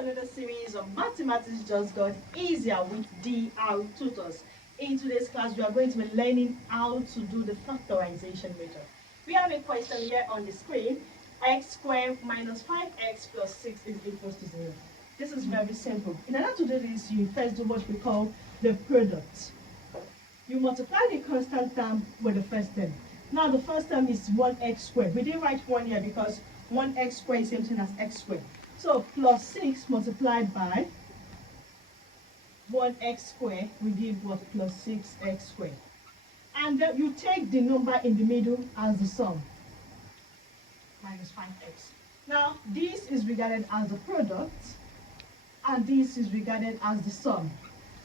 to another series of Mathematics Just Got Easier with DR Tutors. In today's class, we are going to be learning how to do the factorization method. We have a question here on the screen. X squared minus 5x plus 6 is equal to 0. This is very simple. In order to do this, you first do what we call the product. You multiply the constant term with the first term. Now the first term is 1x squared. We didn't write 1 here because 1x squared is the same thing as x squared. So plus 6 multiplied by 1x squared will give what? Plus 6x squared. And then you take the number in the middle as the sum, minus 5x. Now this is regarded as the product and this is regarded as the sum.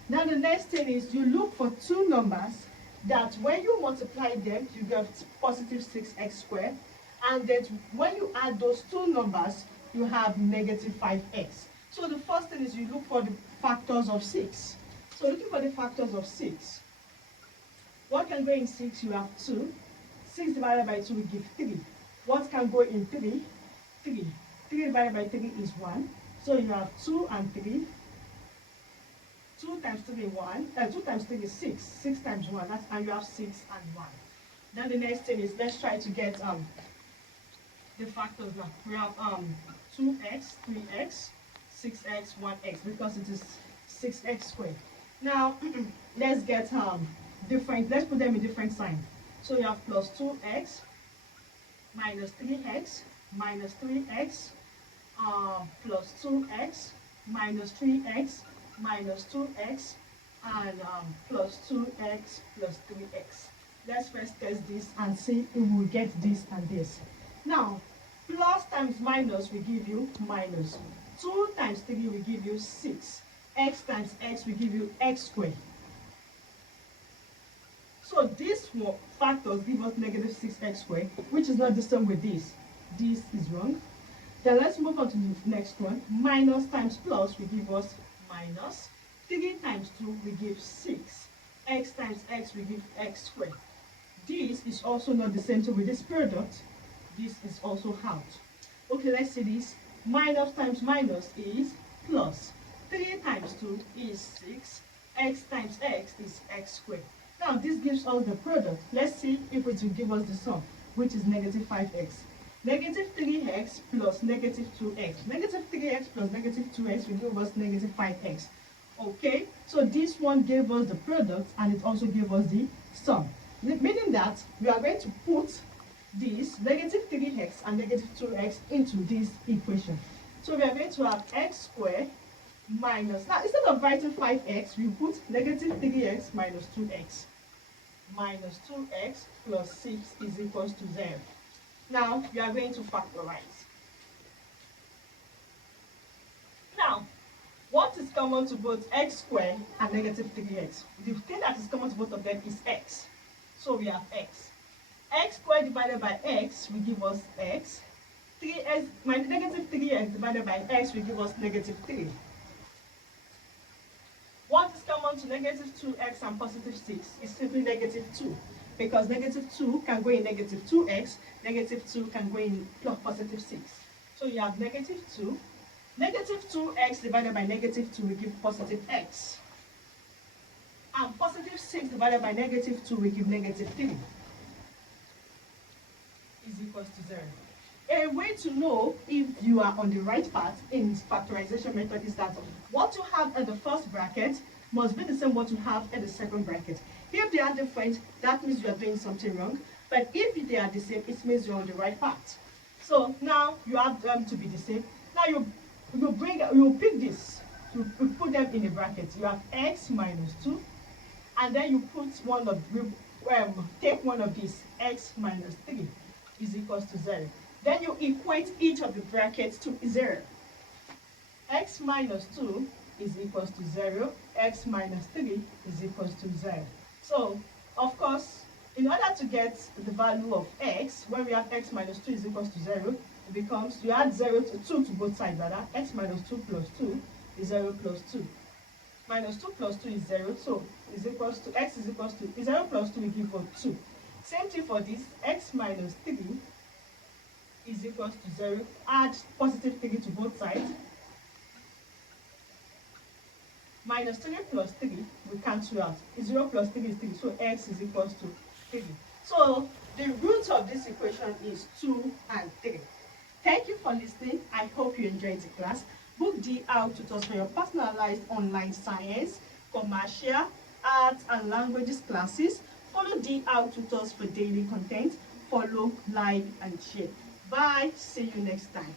Now the next thing is you look for two numbers that when you multiply them, you get positive 6x squared. And then when you add those two numbers, you have negative 5x. So the first thing is you look for the factors of 6. So looking for the factors of 6. What can go in 6? You have 2. 6 divided by 2 will give 3. What can go in 3? 3. 3 divided by 3 is 1. So you have 2 and 3. 2 times 3 is 1. 2 times 3 is 6. 6 times 1. And you have 6 and 1. Then the next thing is let's try to get the factors now. We have 2x, 3x, 6x, 1x because it is 6x squared. Now let's get different. Let's put them in different signs. So you have plus 2x minus 3x minus 3x plus 2x minus 3x minus 2x and plus 2x plus 3x. Let's first test this and see if we get this and this. Now, plus times minus will give you minus. 2 times 3 will give you 6. X times x will give you x squared. So these factors give us negative 6x squared, which is not the same with this. This is wrong. Then let's move on to the next one. Minus times plus will give us minus. 3 times 2 will give 6. X times x will give x squared. This is also not the same thing with this product. This is also out. Okay, let's see this. Minus times minus is plus. 3 times 2 is 6. X times x is x squared. Now this gives us the product. Let's see if it will give us the sum, which is negative 5x. Negative 3x plus negative 2x. Negative 3x plus negative 2x will give us negative 5x. Okay, so this one gave us the product and it also gave us the sum. Meaning that we are going to put this negative 3x and negative 2x into this equation. So we are going to have x squared minus, now instead of writing 5x, we put negative 3x minus 2x. Minus 2x plus 6 is equals to 0. Now we are going to factorize. Now, what is common to both x squared and negative 3x? The thing that is common to both of them is x. So we have x. X squared divided by x will give us x. 3x minus negative 3x divided by x will give us negative 3. What is common to negative 2x and positive 6 is simply negative 2. Because negative 2 can go in negative 2x, negative 2 can go in plus positive 6. So you have negative 2. Negative 2x divided by negative 2 will give positive x. And positive 6 divided by negative 2 will give negative 3. Is equals to 0. A way to know if you are on the right path in factorization method is that what you have at the first bracket must be the same what you have at the second bracket. If they are different, that means you are doing something wrong. But if they are the same, it means you're on the right path. So now you have them to be the same. Now you pick this, you put them in the bracket. You have x minus 2, and then you put take one of these, x minus 3 is equals to 0. Then you equate each of the brackets to 0. X minus 2 is equals to 0. X minus 3 is equals to 0. So, of course, in order to get the value of x, when we have x minus 2 is equals to 0, it becomes, you add 2 to both sides, rather. X minus 2 plus 2 is 0 plus 2. Minus 2 plus 2 is 0, so is equals to, x is equals to, 0 plus 2 will give us 2. Same thing for this, x minus 3 is equals to 0. Add positive 3 to both sides. minus 3 plus 3, we cancel out. 0 plus 3 is 3, so x is equals to 3. So the root of this equation is 2 and 3. Thank you for listening. I hope you enjoyed the class. Book DR tutors for your personalized online science, commercial, arts, and languages classes. Follow DR tutors for daily content. Follow, like, and share. Bye. See you next time.